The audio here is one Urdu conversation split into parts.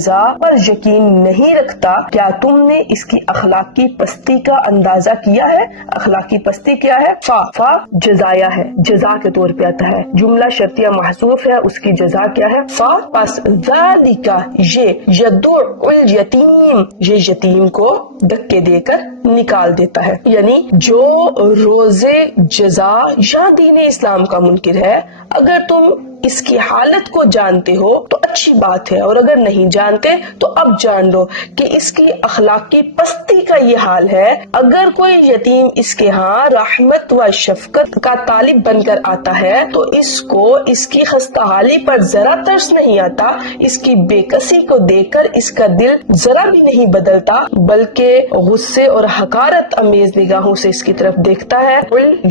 جزا پر یقین نہیں رکھتا، کیا تم نے اس کی اخلاقی پستی کا اندازہ کیا ہے؟ اخلاقی پستی کیا ہے؟ فا جزایا ہے، جزا کے طور پہ آتا ہے، جملہ شرطیہ محذوف ہے، اس کی جزا کیا ہے؟ فا پس ذالک یہ یدع الیتیم یہ یتیم کو دھکے دے کر نکال دیتا ہے، یعنی جو روزے جزا یا دین اسلام کا منکر ہے، اگر تم اس کی حالت کو جانتے ہو تو اچھی بات ہے، اور اگر نہیں جانتے تو اب جان لو کہ اس کی اخلاقی پستی کا یہ حال ہے۔ اگر کوئی یتیم اس کے ہاں رحمت و شفقت کا طالب بن کر آتا ہے تو اس کو اس کی خستہ حالی پر ذرا ترس نہیں آتا، اس کی بے کسی کو دیکھ کر اس کا دل ذرا بھی نہیں بدلتا، بلکہ غصے اور حقارت امیز نگاہوں سے اس کی طرف دیکھتا ہے۔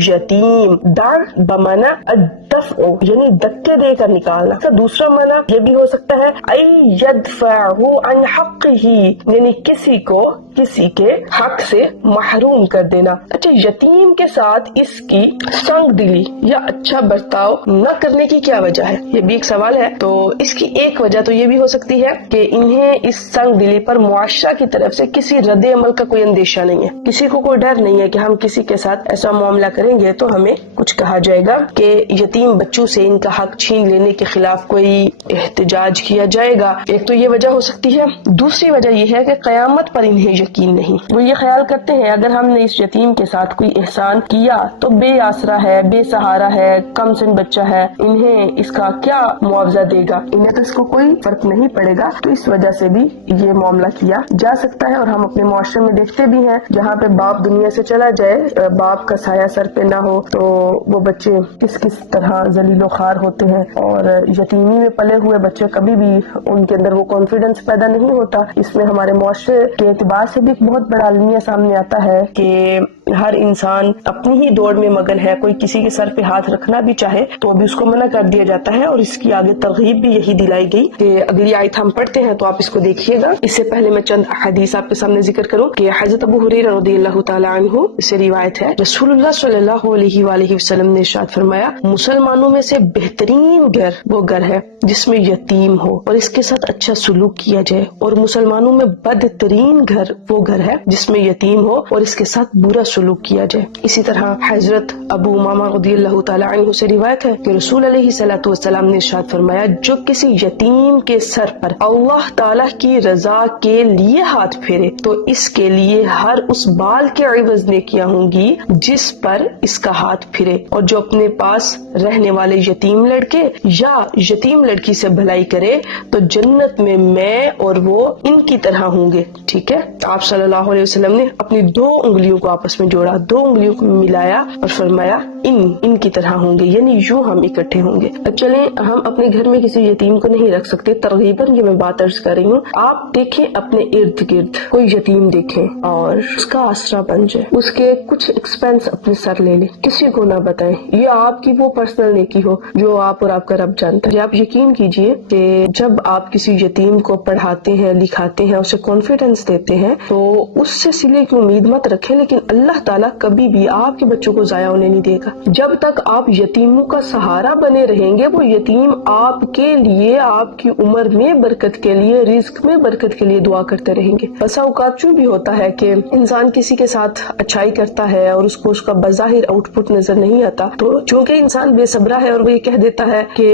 یتیم دار بمانا الدفع یعنی دھکے دے کر نکالنا۔ دوسرا معنی یہ بھی ہو سکتا ہے ای یدفعہ عن حقہ یعنی کسی کو کسی کے حق سے محروم کر دینا۔ اچھا، یتیم کے ساتھ اس کی سنگ دلی یا اچھا برتاؤ نہ کرنے کی کیا وجہ ہے؟ یہ بھی ایک سوال ہے۔ تو اس کی ایک وجہ تو یہ بھی ہو سکتی ہے کہ انہیں اس سنگ دلی پر معاشرہ کی طرف سے کسی رد عمل کا کوئی اندیشہ نہیں ہے، کسی کو کوئی ڈر نہیں ہے کہ ہم کسی کے ساتھ ایسا معاملہ کریں گے تو ہمیں کچھ کہا جائے گا، کہ یتیم بچوں سے ان کا حق چھین لینے کے خلاف کوئی احتجاج کیا جائے گا۔ ایک تو یہ وجہ ہو سکتی ہے۔ دوسری وجہ یہ ہے کہ قیامت پر انہیں یقین نہیں، وہ یہ خیال کرتے ہیں اگر ہم نے اس یتیم کے ساتھ کوئی احسان کیا تو بے آسرا ہے، بے سہارا ہے، کم سن بچہ ہے، انہیں اس کا کیا معاوضہ دے گا، انہیں تو اس کو کوئی فرق نہیں پڑے گا، تو اس وجہ سے بھی یہ معاملہ کیا جا سکتا ہے۔ اور ہم اپنے معاشرے میں دیکھتے بھی ہیں جہاں پہ باپ دنیا سے چلا جائے، باپ کا سایہ سر پہ نہ ہو، تو وہ بچے کس طرح ذلیل و خوار ہوتے ہیں، اور یتیمی میں پلے ہوئے بچے کبھی بھی ان کے اندر وہ کانفیڈنس پیدا نہیں ہوتا۔ اس میں ہمارے معاشرے کے اعتبار سے بھی ایک بہت بڑا المیہ سامنے آتا ہے کہ ہر انسان اپنی ہی دوڑ میں مگن ہے، کوئی کسی کے سر پہ ہاتھ رکھنا بھی چاہے تو ابھی اس کو منع کر دیا جاتا ہے، اور اس کی آگے ترغیب بھی یہی دلائی گئی کہ اگلی آیت ہم پڑھتے ہیں تو آپ اس کو دیکھیے گا۔ اس سے پہلے میں چند احادیث آپ کے سامنے ذکر کروں کہ حضرت ابو ہریرہ رضی اللہ تعالی عنہ سے روایت ہے، رسول اللہ صلی اللہ علیہ وآلہ وسلم نے ارشاد فرمایا، مسلمانوں میں سے بہترین گھر وہ گھر ہے جس میں یتیم ہو اور اس کے ساتھ اچھا سلوک کیا جائے، اور مسلمانوں میں بدترین گھر وہ گھر ہے جس میں یتیم ہو اور اس کے ساتھ برا سلوک کیا جائے۔ اسی طرح حضرت ابو امامہ رضی اللہ تعالی عنہ سے روایت ہے کہ رسول علیہ الصلوۃ والسلام نے ارشاد فرمایا، جو کسی یتیم کے سر پر اللہ تعالی کی رضا کے لیے ہاتھ پھیرے تو اس کے لیے ہر اس بال کے عوض نیکیاں ہوں گی جس پر اس کا ہاتھ پھرے، اور جو اپنے پاس رہنے والے یتیم لڑکے یا یتیم لڑکی سے بھلائی کرے تو جنت میں اور وہ ان کی طرح ہوں گے۔ ٹھیک ہے، آپ صلی اللہ علیہ وسلم نے اپنی دو انگلیوں کو آپس میں جوڑا، دو انگلیوں کو ملایا اور فرمایا ان کی طرح ہوں گے، یعنی یوں ہم اکٹھے ہوں گے۔ اب چلیں، ہم اپنے گھر میں کسی یتیم کو نہیں رکھ سکتے، ترغیباً یہ میں بات عرض کر رہی ہوں۔ آپ دیکھیں اپنے ارد گرد کوئی یتیم دیکھیں اور اس کا آسرا بن جائے، اس کے کچھ ایکسپینس اپنے سر لے لیں، کسی کو نہ بتائیں، یہ آپ کی وہ پرسنل نیکی ہو جو آپ اور آپ کا رب جانتا ہے۔ یہ آپ یقین کیجئے کہ جب آپ کسی یتیم کو پڑھاتے ہیں، لکھاتے ہیں، اسے کانفیڈنس دیتے ہیں تو اس سے صلے کی امید مت رکھیں، لیکن اللہ تعالیٰ کبھی بھی آپ کے بچوں کو ضائع ہونے نہیں دے گا۔ جب تک آپ یتیموں کا سہارا بنے رہیں گے، وہ یتیم آپ کے لیے، آپ کی عمر میں برکت کے لیے، رزق میں برکت کے لیے دعا کرتے رہیں گے۔ بسا اوقات بھی ہوتا ہے کہ انسان کسی کے ساتھ اچھائی کرتا ہے اور اس کو اس کا بظاہر آؤٹ پٹ نظر نہیں آتا، تو چونکہ انسان بے صبرا ہے اور وہ یہ کہہ دیتا ہے کہ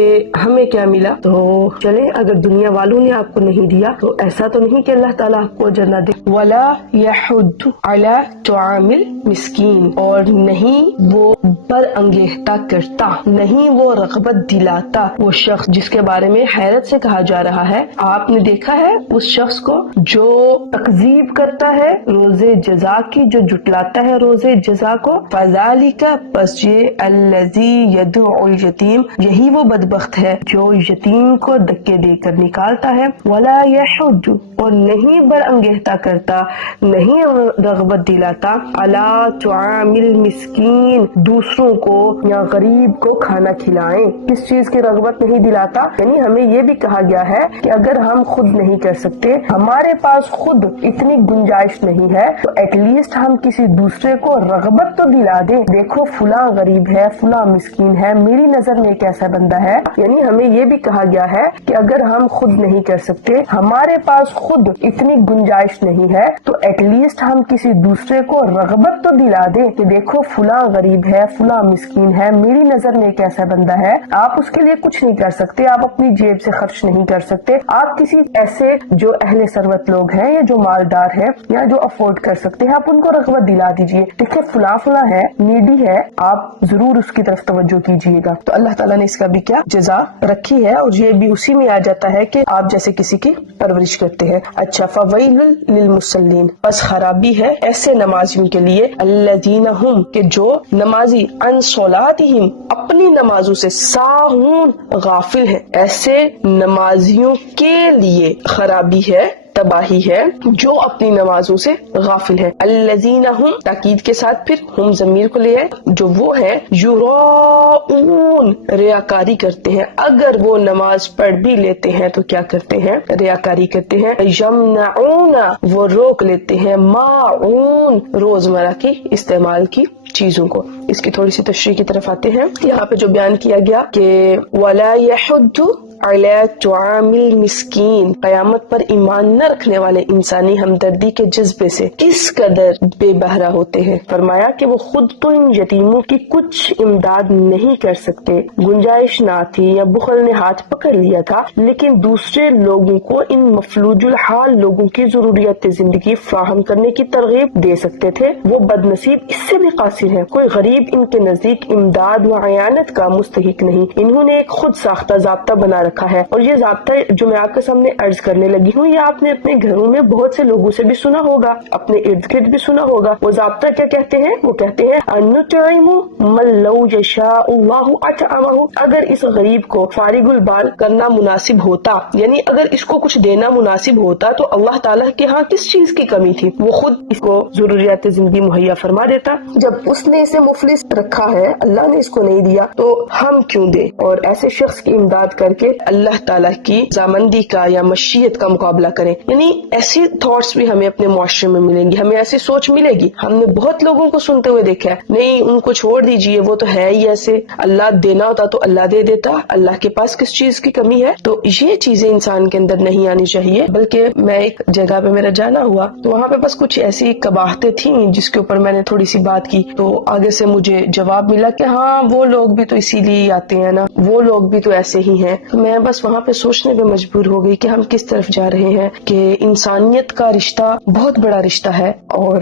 ہمیں کیا ملا، تو چلے اگر دنیا والوں نے آپ کو نہیں دیا تو ایسا تو نہیں کہ اللہ تعالیٰ آپ کو اجر نہ دے۔ وَلَا يَحُدُّ عَلَى طُعَامِ الْمِسْكِينِ اور نہیں وہ برانگیختہ کرتا، نہیں وہ رغبت دلاتا وہ شخص جس کے بارے میں حیرت سے کہا جا رہا ہے۔ آپ نے دیکھا ہے اس شخص کو جو تکذیب کرتا ہے روزے جزا کی، جو جٹلاتا ہے روزے جزا کو، فَذَلِكَ پس یہ الَّذِي يَدُعُ الْيَتِيمَ یہی وہ بدبخت ہے جو یتیم کو دھکے دے کر نکالتا ہے، وَلَا يَحُدُّ اور نہیں برانگیختہ کرتا کرتا, نہیں رغبت دلاتا علی طعام المسکین, دوسروں کو یا غریب کو کھانا کھلائیں. کس چیز کی رغبت نہیں دلاتا؟ یعنی ہمیں یہ بھی کہا گیا ہے کہ اگر ہم خود نہیں کر سکتے, ہمارے پاس خود اتنی گنجائش نہیں ہے, تو ایٹ لیسٹ ہم کسی دوسرے کو رغبت تو دلا دیں. دیکھو فلاں غریب ہے, فلاں مسکین ہے, میری نظر میں ایک ایسا بندہ ہے. یعنی ہمیں یہ بھی کہا گیا ہے کہ اگر ہم خود نہیں کر سکتے, ہمارے پاس خود اتنی گنجائش نہیں ہے, تو ایٹ لیسٹ ہم کسی دوسرے کو رغبت تو دلا دیں کہ دیکھو فلاں غریب ہے, فلاں مسکین ہے, میری نظر میں ایک ایسا بندہ ہے. آپ اس کے لیے کچھ نہیں کر سکتے, آپ اپنی جیب سے خرچ نہیں کر سکتے, آپ کسی ایسے جو اہل ثروت لوگ ہیں یا جو مالدار ہے یا جو افورڈ کر سکتے ہیں, آپ ان کو رغبت دلا دیجئے. دیکھیں فلاں فلاں ہے, نیڈی ہے, آپ ضرور اس کی طرف توجہ کیجیے گا. تو اللہ تعالیٰ نے اس کا بھی کیا جزا رکھی ہے, اور یہ بھی اسی میں آ جاتا ہے کہ آپ جیسے کسی کی پرورش کرتے ہیں. اچھا, فویل للمصلین, بس خرابی ہے ایسے نمازیوں کے لیے, الذین ہم, کہ جو نمازی, عن صلاتہم, اپنی نمازوں سے, ساہون, غافل ہے. ایسے نمازیوں کے لیے خرابی ہے, تباہی ہے, جو اپنی نمازوں سے غافل ہے. الذین ہم, تاکید کے ساتھ پھر ہم ضمیر کو لے آئے, جو وہ ہے یراؤون, ریاکاری کرتے ہیں. اگر وہ نماز پڑھ بھی لیتے ہیں تو کیا کرتے ہیں؟ ریاکاری کرتے ہیں. یمنعون, وہ روک لیتے ہیں, ماعون, روزمرہ کی استعمال کی چیزوں کو. اس کی تھوڑی سی تشریح کی طرف آتے ہیں. یہاں پہ جو بیان کیا گیا کہ ولا یحض علی طعام المسکین, قیامت پر ایمان نہ رکھنے والے انسانی ہمدردی کے جذبے سے کس قدر بے بہرا ہوتے ہیں. فرمایا کہ وہ خود تو ان یتیموں کی کچھ امداد نہیں کر سکتے, گنجائش نہ تھی یا بخل نے ہاتھ پکڑ لیا تھا, لیکن دوسرے لوگوں کو ان مفلوج الحال لوگوں کی ضروریات زندگی فراہم کرنے کی ترغیب دے سکتے تھے. وہ بد نصیب اس سے بھی قاصر ہے. کوئی غریب ان کے نزدیک امداد و اعانت کا مستحق نہیں. انہوں نے ایک خود ساختہ ضابطہ بنا رکھا ہے, اور یہ ضابطہ جو میں آپ کے سامنے عرض کرنے لگی ہوں, یہ آپ نے اپنے گھروں میں بہت سے لوگوں سے بھی سنا ہوگا, اپنے ارد گرد بھی سنا ہوگا. وہ ضابطہ کیا کہتے ہیں؟ وہ کہتے ہیں انطعم من لو یشاء اللہ اطعمہ. اگر اس غریب کو فارغ البال کرنا مناسب ہوتا, یعنی اگر اس کو کچھ دینا مناسب ہوتا, تو اللہ تعالیٰ کے ہاں کس چیز کی کمی تھی؟ وہ خود اس کو ضروریات زندگی مہیا فرما دیتا. جب اس نے اسے مفلس رکھا ہے, اللہ نے اس کو نہیں دیا, تو ہم کیوں دیں؟ اور ایسے شخص کی امداد کر کے اللہ تعالیٰ کی رضامندی کا یا مشیت کا مقابلہ کریں. یعنی ایسی تھاٹس بھی ہمیں اپنے معاشرے میں ملیں گی, ہمیں ایسی سوچ ملے گی. ہم نے بہت لوگوں کو سنتے ہوئے دیکھا ہے, نہیں ان کو چھوڑ دیجئے, وہ تو ہے ہی ایسے, اللہ دینا ہوتا تو اللہ دے دیتا, اللہ کے پاس کس چیز کی کمی ہے. تو یہ چیزیں انسان کے اندر نہیں آنی چاہیے. بلکہ میں ایک جگہ پہ میرا جانا ہوا, تو وہاں پہ بس کچھ ایسی قباحتیں تھیں جس کے اوپر میں نے تھوڑی سی بات کی, تو آگے سے مجھے جواب ملا کہ ہاں وہ لوگ بھی تو اسی لیے آتے ہیں نا, وہ لوگ بھی تو ایسے ہی ہیں. میں بس وہاں پہ سوچنے پہ مجبور ہو گئی کہ ہم کس طرف جا رہے ہیں, کہ انسانیت کا رشتہ بہت بڑا رشتہ ہے, اور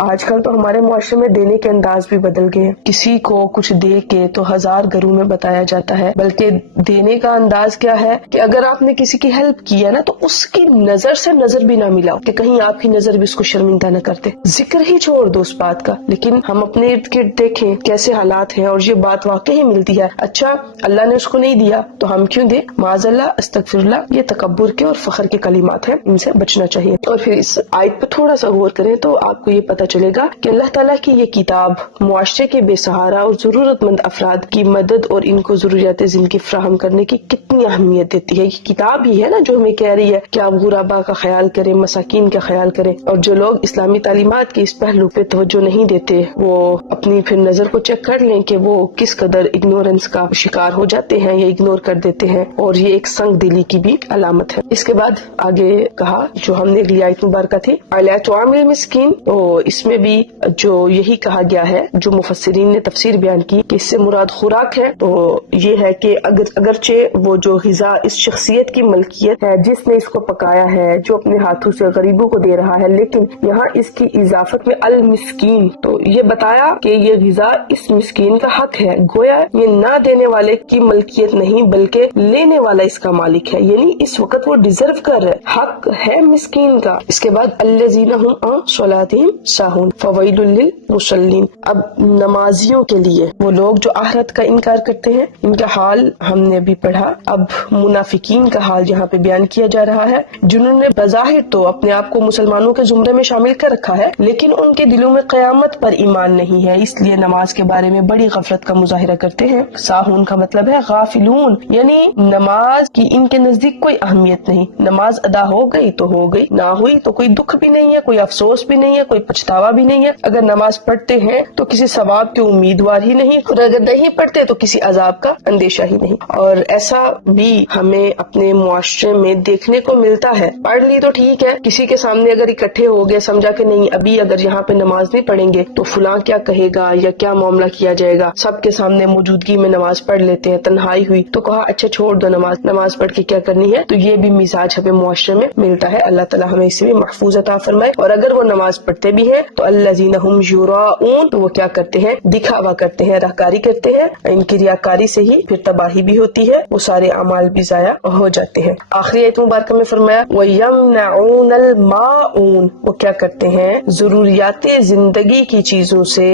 آج کل تو ہمارے معاشرے میں دینے کے انداز بھی بدل گئے ہیں. کسی کو کچھ دے کے تو ہزار گھروں میں بتایا جاتا ہے, بلکہ دینے کا انداز کیا ہے کہ اگر آپ نے کسی کی ہیلپ کی ہے نا, تو اس کی نظر سے نظر بھی نہ ملاؤ, کہ کہیں آپ کی نظر بھی اس کو شرمندہ نہ کرتے. ذکر ہی چھوڑ دو اس بات کا. لیکن ہم اپنے ارد گرد دیکھیں کیسے حالات ہیں, اور یہ بات واقعی ملتی ہے. اچھا اللہ نے اس کو نہیں دیا تو ہم کیوں دیں؟ معاذ اللہ, استغفر اللہ. یہ تکبر کے اور فخر کے کلمات ہیں, ان سے بچنا چاہیے. اور پھر اس آیت پہ تھوڑا سا غور کریں تو آپ کو یہ پتہ چلے گا کہ اللہ تعالیٰ کی یہ کتاب معاشرے کے بے سہارا اور ضرورت مند افراد کی مدد اور ان کو ضروریات زندگی فراہم کرنے کی کتنی اہمیت دیتی ہے. یہ کتاب ہی ہے نا جو ہمیں کہہ رہی ہے کہ آپ غربا کا خیال کریں, مساکین کا خیال کریں. اور جو لوگ اسلامی تعلیمات کے اس پہلو پہ توجہ نہیں دیتے, وہ اپنی پھر نظر کو چیک کر لیں کہ وہ کس قدر اگنورنس کا شکار ہو جاتے ہیں یا اگنور کر دیتے ہیں, اور یہ ایک سنگ دلی کی بھی علامت ہے. اس کے بعد آگے کہا جو ہم نے اگلی آیت مبارکہ تھی علی طعام المسکین, تو اس میں بھی جو یہی کہا گیا ہے, جو مفسرین نے تفسیر بیان کی کہ اس سے مراد خوراک ہے, تو یہ ہے کہ اگرچہ وہ جو غذا اس شخصیت کی ملکیت ہے جس نے اس کو پکایا ہے, جو اپنے ہاتھوں سے غریبوں کو دے رہا ہے, لیکن یہاں اس کی اضافت میں المسکین, تو یہ بتایا کہ یہ غذا اس مسکین کا حق ہے. گویا یہ نہ دینے والے کی ملکیت نہیں بلکہ لینے والا اس کا مالک ہے، یعنی اس وقت وہ ڈیزرو کر رہے، حق ہے مسکین کا۔ اس کے بعد الذین هم عن صلاتهم ساہون فویل للمصلین، اب نمازیوں کے لیے، وہ لوگ جو آخرت کا انکار کرتے ہیں، ان کا حال ہم نے بھی پڑھا۔ اب منافقین کا حال یہاں پہ بیان کیا جا رہا ہے، جنہوں نے بظاہر تو اپنے آپ کو مسلمانوں کے زمرے میں شامل کر رکھا ہے، لیکن ان کے دلوں میں قیامت پر ایمان نہیں ہے، اس لیے نماز کے بارے میں بڑی غفلت کا مظاہرہ کرتے ہیں۔ ساہون کا مطلب ہے غافلون، یعنی نماز کی ان کے نزدیک کوئی اہمیت نہیں، نماز ادا ہو گئی تو ہو گئی، نہ ہوئی تو کوئی دکھ بھی نہیں ہے، کوئی افسوس بھی نہیں ہے، کوئی پچھتاوا بھی نہیں ہے۔ اگر نماز پڑھتے ہیں تو کسی ثواب کے امیدوار ہی نہیں، اور اگر نہیں پڑھتے تو کسی عذاب کا اندیشہ ہی نہیں۔ اور ایسا بھی ہمیں اپنے معاشرے میں دیکھنے کو ملتا ہے، پڑھ لی تو ٹھیک ہے، کسی کے سامنے اگر اکٹھے ہو گئے، سمجھا کہ نہیں ابھی اگر یہاں پہ نماز نہیں پڑھیں گے تو فلاں کیا کہے گا یا کیا معاملہ کیا جائے گا، سب کے سامنے موجودگی میں نماز پڑھ لیتے ہیں، تنہائی ہوئی تو کہا اچھا چھوڑ دو نماز پڑھ کے کیا کرنی ہے، تو یہ بھی مزاج ہمیں معاشرے میں ملتا ہے۔ اللہ تعالیٰ ہمیں اس سے بھی محفوظ عطا فرمائے۔ اور اگر وہ نماز پڑھتے بھی ہیں تو الذین هم یراؤون، تو وہ کیا کرتے ہیں، دکھاوا کرتے ہیں، رہکاری کرتے ہیں، ان کی ریاکاری سے ہی پھر تباہی بھی ہوتی ہے، وہ سارے اعمال بھی ضائع ہو جاتے ہیں۔ آخری آیت مبارکہ میں فرمایا وَيَمْنَعُونَ الْمَاعُونَ، وہ کیا کرتے ہیں، ضروریات زندگی کی چیزوں سے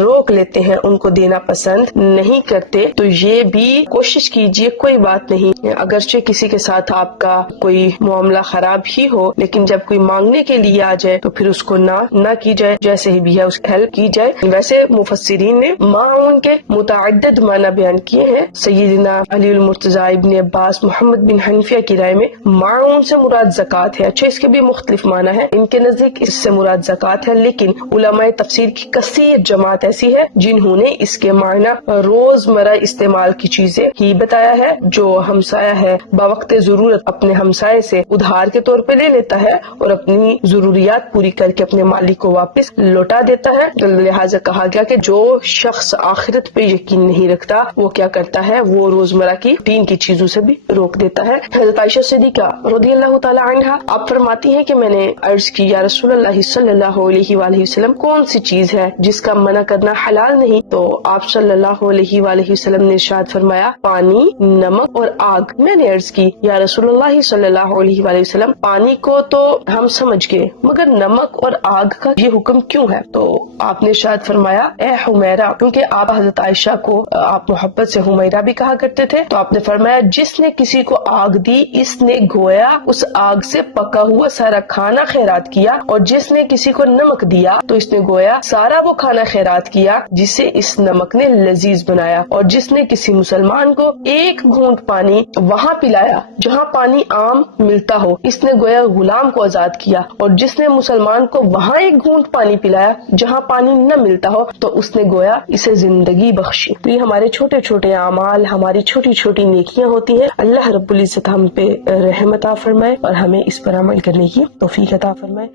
روک لیتے ہیں، ان کو دینا پسند نہیں کرتے۔ تو یہ بھی کوشش کیجئے، کوئی بات نہیں، اگرچہ کسی کے ساتھ آپ کا کوئی معاملہ خراب ہی ہو، لیکن جب کوئی مانگنے کے لیے آ جائے تو پھر اس کو نہ کی جائے، جیسے ہی بھی ہے اس کی ہیلپ کی جائے۔ ویسے مفسرین نے معاون کے متعدد معنی بیان کیے ہیں۔ سیدنا علی المرتضیٰ ابن عباس، محمد بن حنفیہ کی رائے میں معاون سے مراد زکوٰۃ ہے۔ اچھا، اس کے بھی مختلف معنی ہیں، ان کے نزدیک اس سے مراد زکوٰۃ ہے، لیکن علماء تفسیر کی کثیر جماعت ایسی ہے جنہوں نے اس کے معنی روزمرہ استعمال کی چیزیں ہی بتایا ہے۔ جو ہمسایہ ہے بوقت ضرورت اپنے ہمسائے سے ادھار کے طور پہ لے لیتا ہے اور اپنی ضروریات پوری کر کے اپنے مالک کو واپس لوٹا دیتا ہے، تو لہٰذا کہا گیا کہ جو شخص آخرت پہ یقین نہیں رکھتا وہ کیا کرتا ہے، وہ روزمرہ کی روٹین کی چیزوں سے بھی روک دیتا ہے۔ حضرت عائشہ صدیقہ رضی اللہ تعالی عنہا آپ فرماتی ہیں کہ میں نے عرض کی یا رسول اللہ صلی اللہ علیہ وآلہ وسلم، کون سی چیز ہے جس کا منع کرنا حلال نہیں؟ تو آپ صلی اللہ علیہ وآلہ وسلم نے ارشاد فرمایا پانی، نمک اور آگ۔ میں نے عرض کی یا رسول اللہ صلی اللہ علیہ وآلہ وسلم، پانی کو تو ہم سمجھ گئے مگر نمک اور آگ کا یہ حکم کیوں ہے؟ تو آپ نے ارشاد فرمایا اے حمیرہ، کیونکہ آپ حضرت عائشہ کو آپ محبت سے حمیرہ بھی کہا کرتے تھے، تو آپ نے فرمایا جس نے کسی کو آگ دی اس نے گویا اس آگ سے پکا ہوا سارا کھانا خیرات کیا، اور جس نے کسی کو نمک دیا تو اس نے گویا سارا وہ کھانا خیرات کیا جسے اس نمک نے لذیذ بنایا، اور جس نے کسی مسلمان کو ایک گھونٹ پانی وہاں پلایا جہاں پانی عام ملتا ہو، اس نے گویا غلام کو آزاد کیا، اور جس نے مسلمان کو وہاں ایک گھونٹ پانی پلایا جہاں پانی نہ ملتا ہو تو اس نے گویا اسے زندگی بخشی۔ تو یہ ہمارے چھوٹے چھوٹے اعمال، ہماری چھوٹی چھوٹی نیکیاں ہوتی ہیں۔ اللہ رب العزت ہم پہ رحم عطا فرمائے اور ہمیں اس پر عمل کرنے کی توفیق عطا فرمائے۔